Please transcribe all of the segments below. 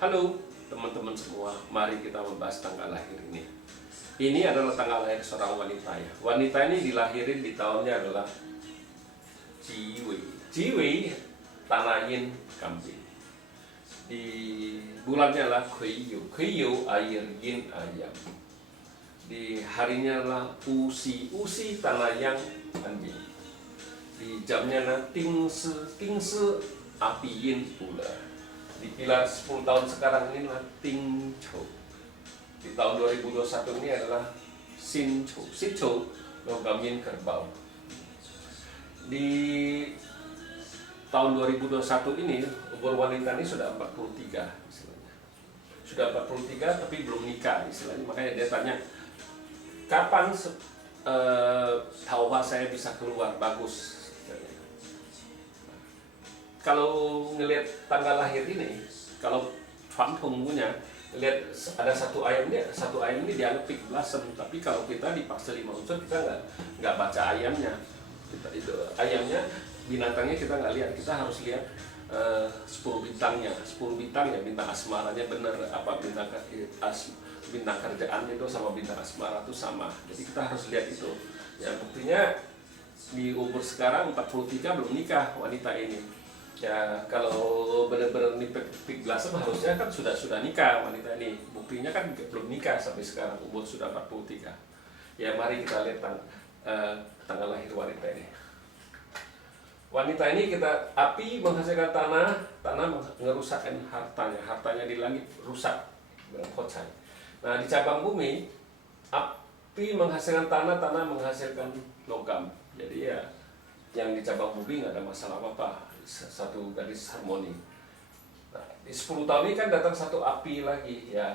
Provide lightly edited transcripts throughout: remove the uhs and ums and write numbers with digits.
Halo teman-teman semua, mari kita membahas tanggal lahir ini. Ini adalah tanggal lahir seorang wanita ya. Wanita ini dilahirin di tahunnya adalah Jiwei. Jiwei tanah yin kambing. Di bulannya adalah Kuiyu. Kuiyu air yin ayam. Di harinya adalah Usi. Usi tanah yang anjing. Di jamnya adalah Tingsi. Tingsi api yin ular. Di pilar 10 tahun sekarang ini adalah Ting Chou. Di tahun 2021 ini adalah Sin Chou. Sin Chou logam yin kerbau. Di tahun 2021 ini umur wanita ini sudah 43 istilahnya. Sudah 43 tapi belum nikah istilahnya. Makanya dia tanya, kapan tauba saya bisa keluar bagus? Kalau ngelihat tanggal lahir ini, kalau Fantung punya, lihat ada satu ayam ini dianggap pig blossom, tapi kalau kita di fase 5 unsur kita nggak baca ayamnya, itu ayamnya binatangnya kita nggak lihat, kita harus lihat 10 bintangnya, 10 bintang ya, bintang asmaranya bener apa bintang kerjaannya itu sama bintang asmara itu sama, jadi kita harus lihat itu. Ya buktinya di umur sekarang 43 belum nikah wanita ini. Ya kalau benar-benar pig blossom harusnya kan sudah nikah wanita ini. Buktinya kan belum nikah sampai sekarang, umur sudah 43. Ya mari kita lihat tanggal lahir wanita ini. Wanita ini kita api menghasilkan tanah ngerusakkan hartanya di langit rusak, kocar. Nah di cabang bumi api menghasilkan tanah menghasilkan logam. Jadi ya yang di cabang bumi nggak ada masalah apa-apa, satu garis harmoni. Nah, di 10 tahun ini kan datang satu api lagi, ya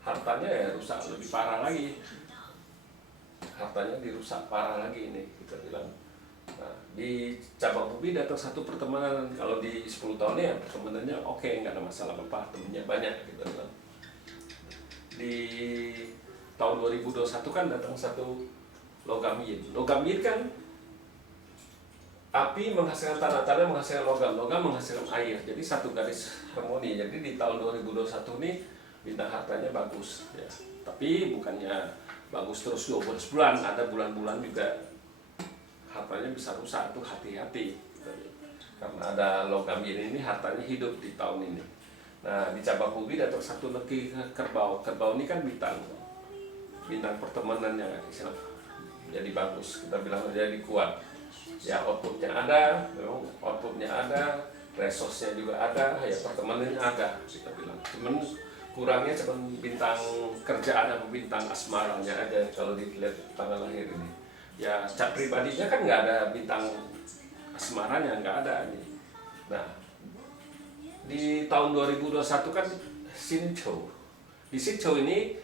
hartanya ya rusak lebih parah lagi, hartanya dirusak parah lagi ini kita bilang. Nah, di cabang bumi datang satu pertemanan, kalau di 10 tahun ini ya pertemanannya oke, nggak ada masalah apa, temennya banyak kita bilang. Di tahun 2021 kan datang satu logam yin. Logam yin kan api menghasilkan tanah menghasilkan logam menghasilkan air, jadi satu garis harmoni. Jadi di tahun 2021 ini bintang hartanya bagus ya, tapi bukannya bagus terus 12 bulan, ada bulan-bulan juga hartanya bisa rusak, tuh hati-hati karena ada logam ini hartanya hidup di tahun ini. Nah di cabang bumi datang satu lagi kerbau ini kan bintang pertemanannya jadi bagus, kita bilang jadi kuat. Ya outputnya ada, memang outputnya ada, resource-nya juga ada, ya pertemanannya ada, kita bilang. Cuman kurangnya cuma bintang kerjaan sama bintang asmaranya aja kalau dilihat tanggal lahir ini. Ya cat pribadinya kan nggak ada bintang asmaranya, nggak ada ini. Nah di tahun 2021 kan Sin Chou. Di Sin Chou ini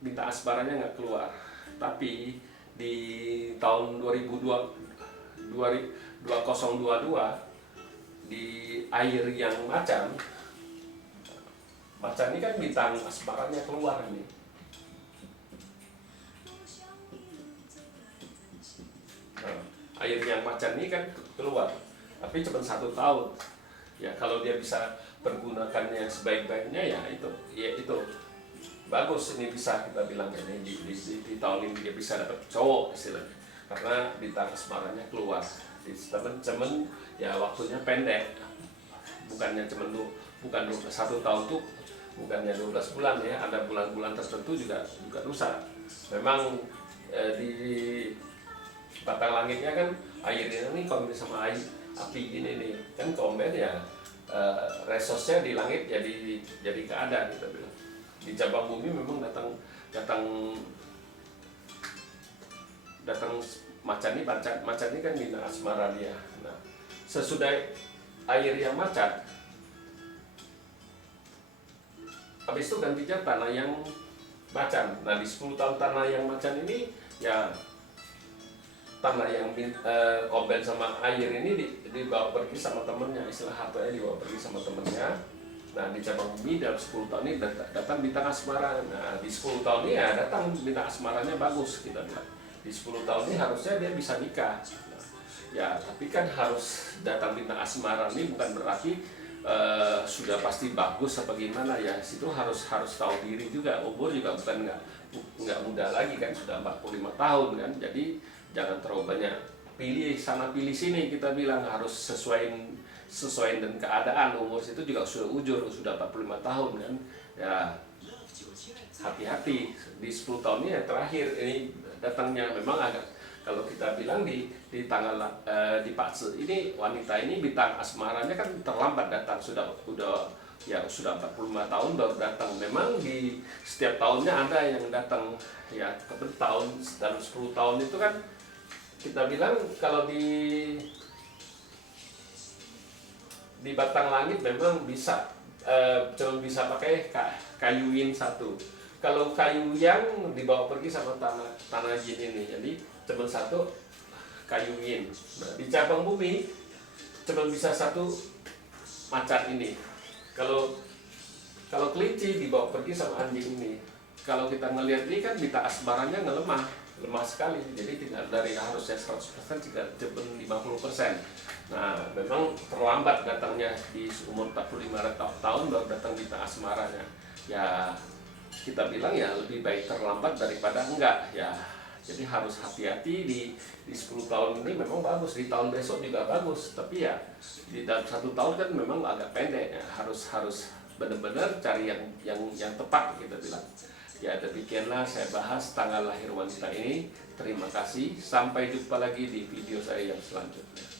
bintang asmaranya nggak keluar, tapi di tahun 2022 di air yang macan ini kan bintang asmaranya keluar ini. Nah, air yang macan ini kan keluar, tapi cuma 1 tahun. Ya kalau dia bisa pergunakannya sebaik-baiknya ya itu bagus, ini bisa kita bilang ini di tahun ini dia bisa dapat cowok istilahnya, karena bintang asmaranya keluar. Di temen ya waktunya pendek, bukan 1 tahun tuh bukannya 12 bulan ya, ada bulan-bulan tertentu juga rusak. Memang di batang langitnya kan air ini kombin sama api ini nih kan kombin ya, resource-nya di langit jadi keadaan kita bilang. Di cabang bumi memang datang macan ini kan bintang asmara dia. Nah, sesudah air yang macan, habis itu gantinya tanah yang macan. Nah di 10 tahun tanah yang macan ini ya tanah yang kombin sama air ini dibawa pergi sama temennya, istilah hartanya dibawa pergi sama temennya. Nah di cabang bumi dalam 10 tahun ini datang bintang asmara. Nah di 10 tahun ini ya datang bintang asmaranya bagus kita bilang. Di 10 tahun ini harusnya dia bisa nikah. Nah, Ya, tapi kan harus datang bintang asmara ini bukan berarti sudah pasti bagus apa gimana ya. Situ harus tahu diri juga. Umur juga bukan nggak muda lagi kan, sudah 45 tahun kan. Jadi jangan terlalu banyak pilih sana pilih sini, kita bilang harus sesuai dengan keadaan. Umur situ juga sudah ujur, sudah 45 tahun kan. Ya, hati-hati di 10 tahun ini yang terakhir ini datangnya memang agak, kalau kita bilang di tanggal di Patse ini, wanita ini bintang asmaranya kan terlambat datang, sudah 45 tahun baru datang. Memang di setiap tahunnya ada yang datang ya, tahun dalam 10 tahun itu kan kita bilang kalau di batang langit memang bisa cuma bisa pakai kayuin satu. Kalau kayu yang dibawa pergi sama tanah jin ini, jadi cuma satu kayuin. Nah, di cabang bumi cuma bisa satu macan ini. Kalau kelinci dibawa pergi sama anjing ini. Kalau kita ngelihat ini kan bintang asmaranya lemah sekali. Jadi tidak dari harusnya 100% juga cuma 50%. Nah, memang terlambat datangnya di umur 45 tahun baru datang bintang asmaranya. Ya, kita bilang ya lebih baik terlambat daripada enggak ya. Jadi harus hati-hati di 10 tahun ini memang bagus, di tahun besok juga bagus, tapi ya di dalam 1 tahun kan memang agak pendek ya. Harus benar-benar cari yang tepat, kita bilang. Ya, demikianlah saya bahas tanggal lahir wanita ini. Terima kasih, sampai jumpa lagi di video saya yang selanjutnya.